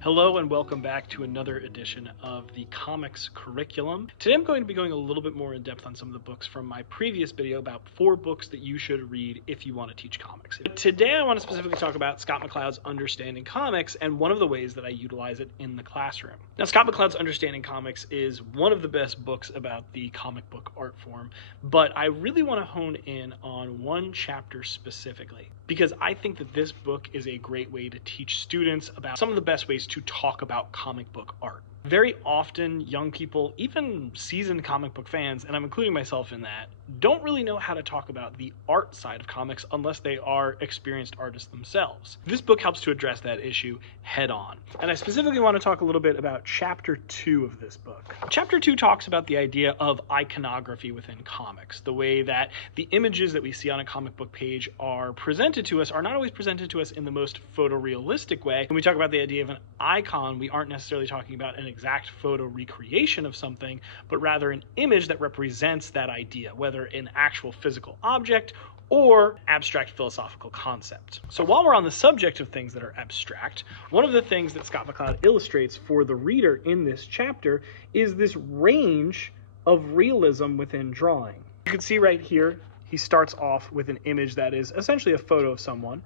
Hello and welcome back to another edition of the comics curriculum. Today I'm going to be going a little bit more in depth on some of the books from my previous video about 4 books that you should read if you want to teach comics. But today I want to specifically talk about Scott McCloud's Understanding Comics and one of the ways that I utilize it in the classroom. Now, Scott McCloud's Understanding Comics is one of the best books about the comic book art form, but I really want to hone in on one chapter specifically because I think that this book is a great way to teach students about some of the best ways to talk about comic book art. Very often, young people, even seasoned comic book fans, and I'm including myself in that, don't really know how to talk about the art side of comics unless they are experienced artists themselves. This book helps to address that issue head on. And I specifically want to talk a little bit about Chapter 2 of this book. Chapter 2 talks about the idea of iconography within comics, the way that the images that we see on a comic book page are presented to us are not always presented to us in the most photorealistic way. When we talk about the idea of an icon, we aren't necessarily talking about an exact photo recreation of something, but rather an image that represents that idea, whether an actual physical object or abstract philosophical concept. So while we're on the subject of things that are abstract, one of the things that Scott McCloud illustrates for the reader in this chapter is this range of realism within drawing. You can see right here, he starts off with an image that is essentially a photo of someone,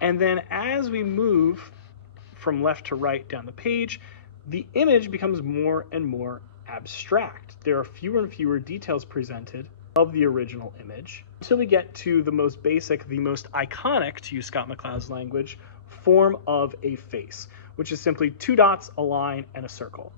and then as we move from left to right down the page, the image becomes more and more abstract. There are fewer and fewer details presented of the original image until we get to the most basic, the most iconic, to use Scott McCloud's language, form of a face, which is simply 2 dots, a line, and a circle.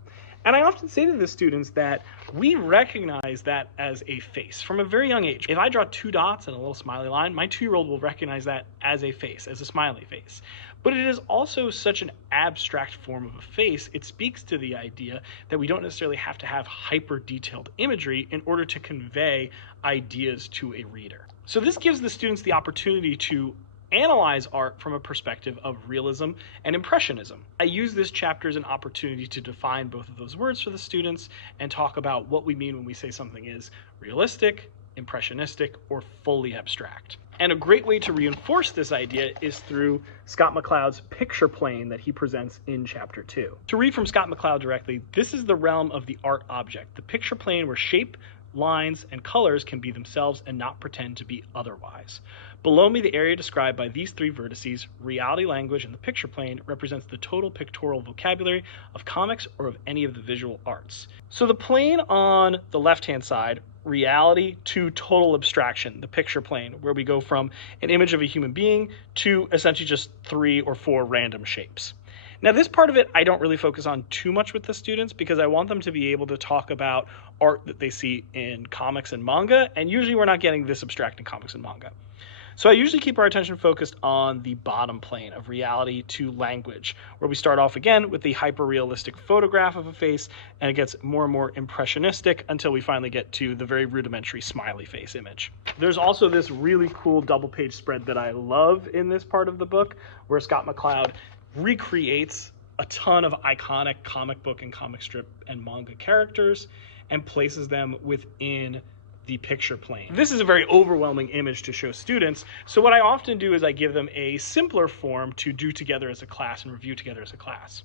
And I often say to the students that we recognize that as a face from a very young age. If I draw 2 dots and a little smiley line, my 2-year-old will recognize that as a face, as a smiley face. But it is also such an abstract form of a face, it speaks to the idea that we don't necessarily have to have hyper-detailed imagery in order to convey ideas to a reader. So this gives the students the opportunity to analyze art from a perspective of realism and impressionism. I use this chapter as an opportunity to define both of those words for the students and talk about what we mean when we say something is realistic, impressionistic, or fully abstract. And a great way to reinforce this idea is through Scott McCloud's picture plane that he presents in Chapter 2. To read from Scott McCloud directly, this is the realm of the art object, the picture plane where shape, lines, and colors can be themselves and not pretend to be otherwise. Below me, the area described by these 3 vertices, reality language and the picture plane, represents the total pictorial vocabulary of comics or of any of the visual arts. So the plane on the left-hand side, reality to total abstraction, the picture plane, where we go from an image of a human being to essentially just 3 or 4 random shapes. Now, this part of it I don't really focus on too much with the students because I want them to be able to talk about art that they see in comics and manga, and usually we're not getting this abstract in comics and manga. So I usually keep our attention focused on the bottom plane of reality to language, where we start off again with the hyper-realistic photograph of a face, and it gets more and more impressionistic until we finally get to the very rudimentary smiley face image. There's also this really cool double-page spread that I love in this part of the book, where Scott McCloud recreates a ton of iconic comic book and comic strip and manga characters and places them within the picture plane. This is a very overwhelming image to show students, so what I often do is I give them a simpler form to do together as a class and review together as a class.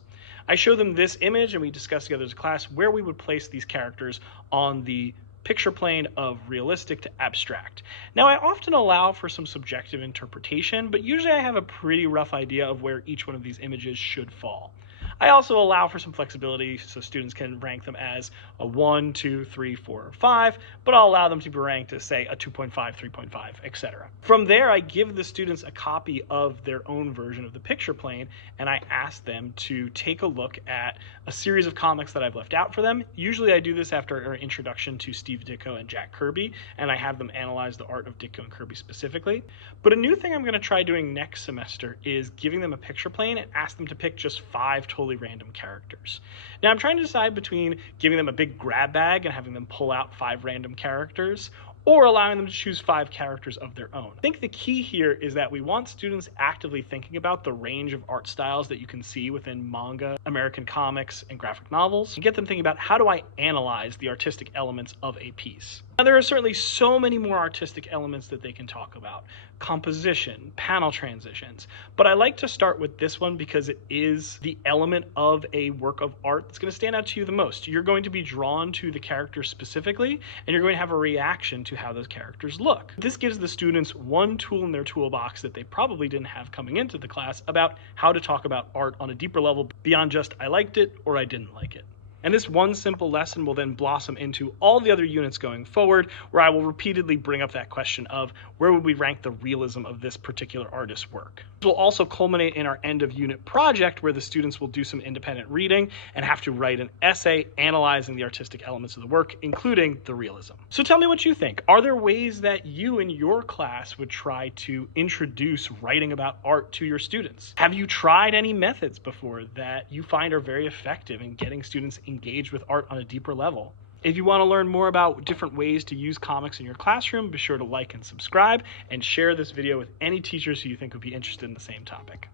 I show them this image and we discuss together as a class where we would place these characters on the picture plane of realistic to abstract. Now, I often allow for some subjective interpretation, but usually I have a pretty rough idea of where each one of these images should fall. I also allow for some flexibility so students can rank them as a 1, 2, 3, 4, or 5, but I'll allow them to be ranked as, say, a 2.5, 3.5, etc. From there, I give the students a copy of their own version of the picture plane, and I ask them to take a look at a series of comics that I've left out for them. Usually I do this after an introduction to Steve Ditko and Jack Kirby, and I have them analyze the art of Ditko and Kirby specifically. But a new thing I'm going to try doing next semester is giving them a picture plane and ask them to pick just 5 totally random characters. Now, I'm trying to decide between giving them a big grab bag and having them pull out 5 random characters, or allowing them to choose 5 characters of their own. I think the key here is that we want students actively thinking about the range of art styles that you can see within manga, American comics, and graphic novels, and get them thinking about how do I analyze the artistic elements of a piece. Now, there are certainly so many more artistic elements that they can talk about. Composition, panel transitions, but I like to start with this one because it is the element of a work of art that's going to stand out to you the most. You're going to be drawn to the characters specifically, and you're going to have a reaction to how those characters look. This gives the students one tool in their toolbox that they probably didn't have coming into the class about how to talk about art on a deeper level beyond just I liked it or I didn't like it. And this one simple lesson will then blossom into all the other units going forward, where I will repeatedly bring up that question of where would we rank the realism of this particular artist's work. This will also culminate in our end of unit project, where the students will do some independent reading and have to write an essay analyzing the artistic elements of the work, including the realism. So tell me what you think. Are there ways that you in your class would try to introduce writing about art to your students? Have you tried any methods before that you find are very effective in getting students engaged with art on a deeper level? If you want to learn more about different ways to use comics in your classroom, be sure to like and subscribe, and share this video with any teachers who you think would be interested in the same topic.